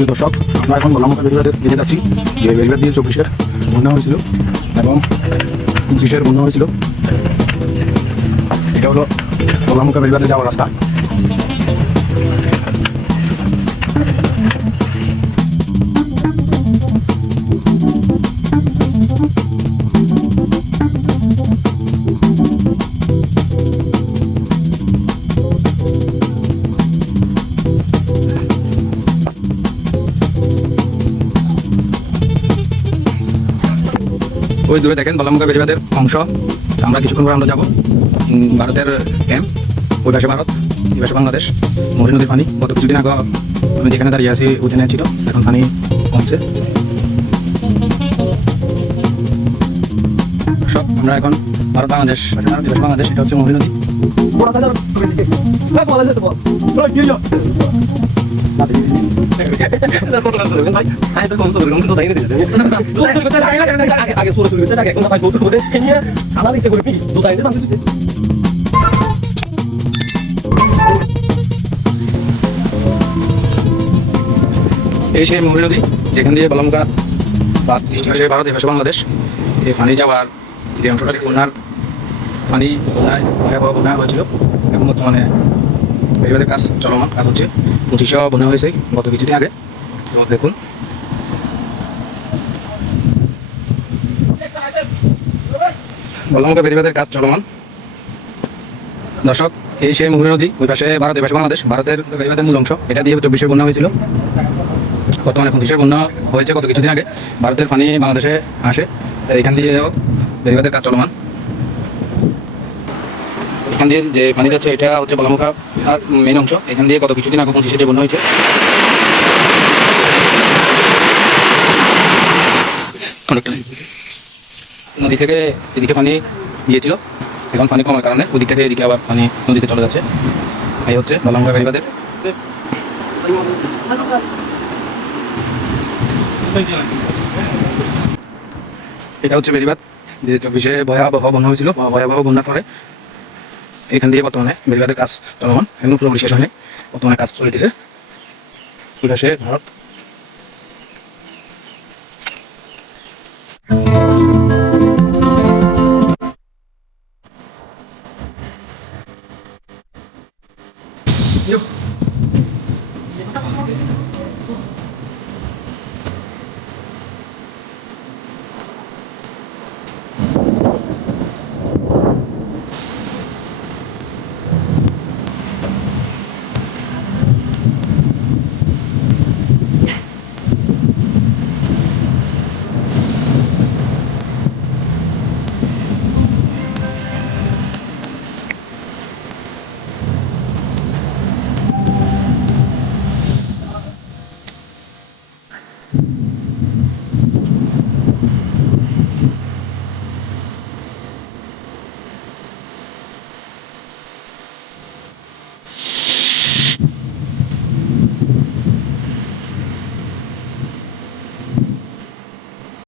প্রিয় দর্শক, আমরা এখন বলামকা বেরিবাদের দিকে যাচ্ছি। যে বেরিবাদ দিয়ে 24-এর বন্যা হয়েছিল এবং 25-এর বন্যা হয়েছিল। এটা হলো বলামকা বেরিবাদে যাওয়ার রাস্তা। ওই দূরে দেখেন বলামকা বেরিবাদের অংশ। আমরা কিছুক্ষণ পরে আমরা যাবো ভারতের ক্যাম্প। ওই পাশে ভারত, এই পাশে বাংলাদেশ। মরি নদীর পানি গত কিছুদিন আগে আমি যেখানে দাঁড়িয়ে আছি ওখানে ছিল, এখন পানি কমছে। সব আমরা এখন ভারত বাংলাদেশ, বাংলাদেশ। এটা হচ্ছে মরি নদী। এই সেই মরি নদী যেখান দিয়ে বলামকা বাদ সৃষ্টি হয়েছে ভারত, এই পাশে বাংলাদেশ। এই পানি যাওয়ার যে অংশটা বন্যার পানি ভয়াবহ বন্যা হয়েছিল এবং বর্তমানে বেরিবাদের কাজ চলমান। কাজ হচ্ছে 2500 বন্যা হয়েছে গত কিছুদিন আগে। দেখুন বলামকা বেরিবাদের কাজ চলমান। দর্শক, এই সেই মুহুরী নদী, ওই পাশে ভারত, এই পাশে বাংলাদেশ। ভারতের বেরিবাদের মূল অংশ, এটা দিয়ে 24-এর বন্যা হয়েছিল। বর্তমানে 25-এর বন্যা হয়েছে গত কিছুদিন আগে। ভারতের পানি বাংলাদেশে আসে, এখান দিয়ে বেরিবাদের কাজ চলমান। এখান দিয়ে যে পানি যাচ্ছে এটা হচ্ছে বলামকা মেইন অংশ। এখান দিয়ে গত কিছুদিন আগে 25-এর যে বন্যা হয়েছে। নদী থেকে এদিকে পানি গিয়েছিল, এখন পানি কমার কারণে ওদিক থেকে এদিকে আবার পানি নদীতে চলে যাচ্ছে। এই হচ্ছে বলামকা বেরিবাদের। এটা হচ্ছে বেরিবাদ, যে 24-এ ভয়াবহ বন্যা হয়েছিল। ভয়াবহ বন্যার পরে এখান দিয়ে বর্তমানে বেরিবাদের কাজ চলমান, এখন পুরোপুরি শেষ হয়নি, বর্তমানে কাজ চলতেছে। ওই পাশে ভারত,